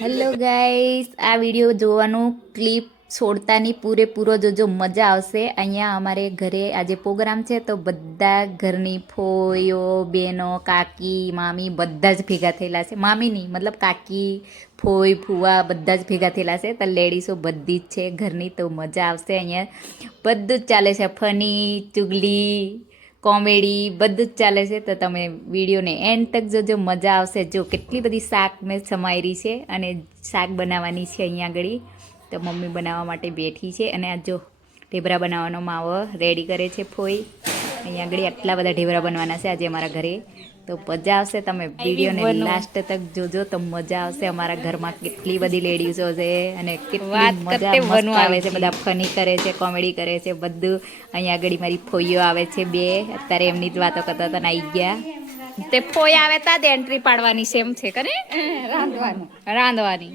Hello guys, આ video જોવાનું clip છોડતાની પૂરેપૂરો જોજો, મજા આવશે. અહીંયા અમારે ઘરે આજે પ્રોગ્રામ છે તો બધા ઘરની ફોઈઓ, બેનો, કાકી, મામી બધા જ ભેગા થયેલા છે. મામી નહીં, મતલબ કાકી, ફોઈ, ફુવા બધા જ ભેગા થયેલા છે. તો લેડીઝો બધી જ છે ઘરની, તો મજા આવશે. અહીંયા બધું જ ચાલે છે, ફની, ચુગલી, કોમેડી બધું જ ચાલે છે. તો તમે વિડીયોને એન્ડ તક જોજો, મજા આવશે. જો કેટલી બધી શાક મેં સમાયેલી છે અને શાક બનાવવાની છે અહીંયા આગળ. તો મમ્મી બનાવવા માટે બેઠી છે અને આ જો ઢેબરા બનાવવાનો માવો રેડી કરે છે ફોઈ. અહીંયા આગળ આટલા બધા ઢેબરા બનવાના છે આજે અમારા ઘરે. તો મજા આવશે, તમે વિડીયોને લાસ્ટ તક જોજો તો મજા આવશે. અમારા ઘરમાં કેટલી બધી લેડીઝો છે અને કેટલી મજા મસ્ત આવે છે. બધા ફની કરે છે, કોમેડી કરે છે બધું. અહીંયા આગળ મારી ફોઈઓ આવે છે બે, અત્યારે એમની જ વાતો કરતા હતા ને આવી ગયા. તે ફોઈ આવે તા જ એન્ટ્રી પાડવાની છે એમ છે કરે રાંધવાની.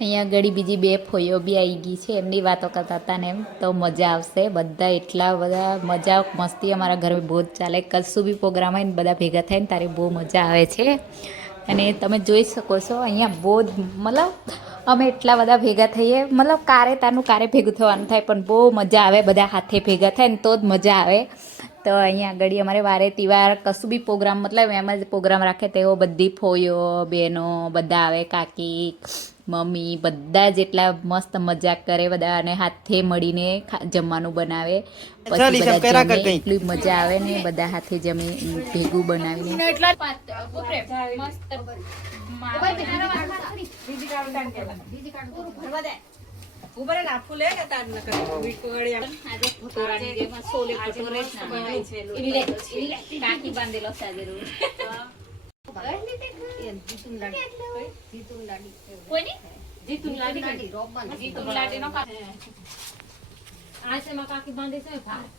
અહીંયા આગળ બીજી બે ફોઈઓ બી આવી ગઈ છે, એમની વાતો કરતા હતા ને એમ. તો મજા આવશે. બધા એટલા બધા મજા મસ્તી અમારા ઘરે બહુ જ ચાલે. કશું બી પ્રોગ્રામ હોય ને બધા ભેગા થાય ને તારે બહુ મજા આવે છે. અને તમે જોઈ શકો છો અહીંયા બહુ જ મતલબ અમે એટલા બધા ભેગા થઈએ, મતલબ કારે ભેગું થવાનું થાય પણ બહુ મજા આવે. બધા હાથે ભેગા થાય ને તો જ મજા આવે. તો અહીંયા આગળ અમારે વારે તહેવાર કશું બી પ્રોગ્રામ મતલબ એમ જ પ્રોગ્રામ રાખે તેઓ બધી ફોઈઓ, બહેનો બધા આવે, કાકી, મમ્મી બધા જ એટલા મસ્ત મજાક કરે બધા અને હાથે મળીને જમવાનું બનાવે. પછી બધા જમે એટલી મજા આવે ને બધા હાથે જમે ભેગું બનાવીને. ઉભરે ના ફૂલે કે તાર ન કરે વિકોડિયા આજે ફોટોરાની જે માં સોલે ફોટોરેટ ના ઇલે કાકી બાંધેલો સાજેરો જીતુન લાડી નો आसे में काकी बांधे से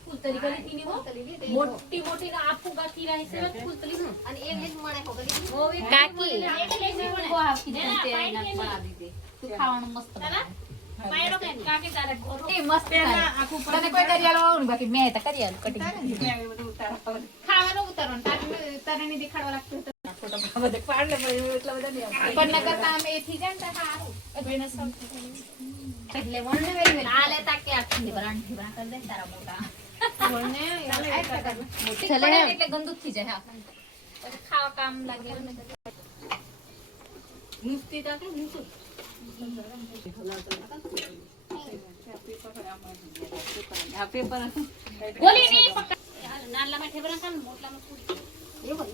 फूलतली गली थी वो मोटी मोटी ना आपको बाकी रही से फूलतली અને એક એક મણે હો ગલી वो भी કાકી को आपकी जनते ना बना दी दे તું ખાવાનું મસ્ત पायरो के काकी तारे એ મસ્ત તને કોઈ કરિયાલો આવું ને બાકી મેં તો કરિયાલો કટિંગ ખાવાનું ઉતારવાનું તારે ની દેખાડવા લાગતું ફોટો બધે પાડ લે એટલા બધા નહીં પણ નકર કામ એ થી જાય ને તો સારું બેન સમ એટલે વણને વેરી આ લેતા કે આખી બરાંઠી બના કર દે તારા મોટા વણને ચલે એટલે ગંદુ થઈ જાય. હા પછી ખાવા કામ લાગે મુસ્તી તા કે મુસુ આ પેપર ગોલી ની પકડ નાલા માં ઠેબરા કામ મોટલા માં પૂરી એવું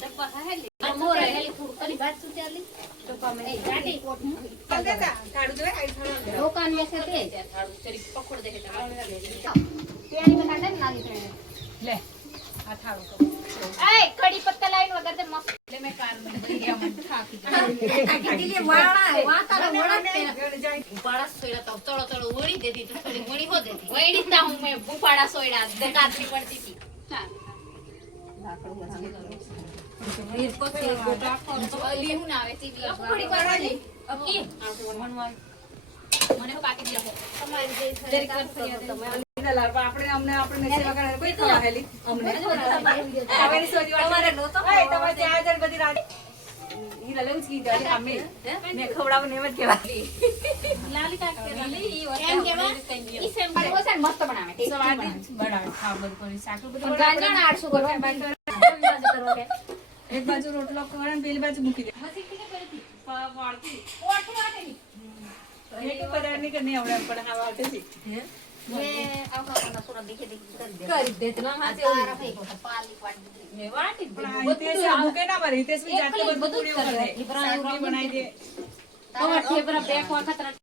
ડબ્બા ખાહેલી મોરે હેલી પૂરી કરી વાત સુચાલી તો કમે એ ગાડી કોટ દેતા કાઢું દે આઈ થાળો દુકાન में से दे झाड़ू चली पकड़ दे तेरी में काटे ना ली લે આ થાળો ए कड़ी पत्ता लाइन वगर दे मस्त લે મે કાન में ભરી ગયા મન થાકી काकी ले वाणा वाता वणा જાય उपाड़ा सोयड़ा तो तड़ो तड़ो वड़ी देती तो थोड़ी वड़ी हो देती वड़ी ता हूं मैं उपाड़ा सोयड़ा देखाती पड़ती थी वीर को के गोटा को ली हूं ना आवे थी बड़ी वाली अब की मनवा મને કાકી દે તમારી જે જરી કર તમે લારવા આપણે અમને આપણે સેવા કરે કોઈ ખવા હેલી અમને આવેની સોજી તમારે નો તો એ તમારે ત્યાં જર બધી રાત ઈ લલેમ કી જાય અમે મે ખવડાવ ને મત કેવા લાલી કાકી લાલી ઈ એમ કેવા ઈ સેમ કરે ઓ છે મસ્ત બનાવે સવાદી બનાવે ખાવ બધું કરી સાકુ બધું ગાંજણ 800 કરવા બાજુ કરો કે એક બાજુ રોટલો કરે પેલી બાજુ મૂકી દે મસી કે કરતી વાળતી ઓઠ વાટેની એક પદાર્થ ની કરને આવડે પણ આ વાટે છે મે આવકા કોના સુરા દેખે દેખી કરી દે ના હાથે તારા ફઈ કો પાલી પાડી દીધી મે વાટી બધું આ મૂકે ના મારી તેસ બી જાતે બધું પૂરી કરે સાકરી બનાવી દે હવે ઠેબરા બેક વખત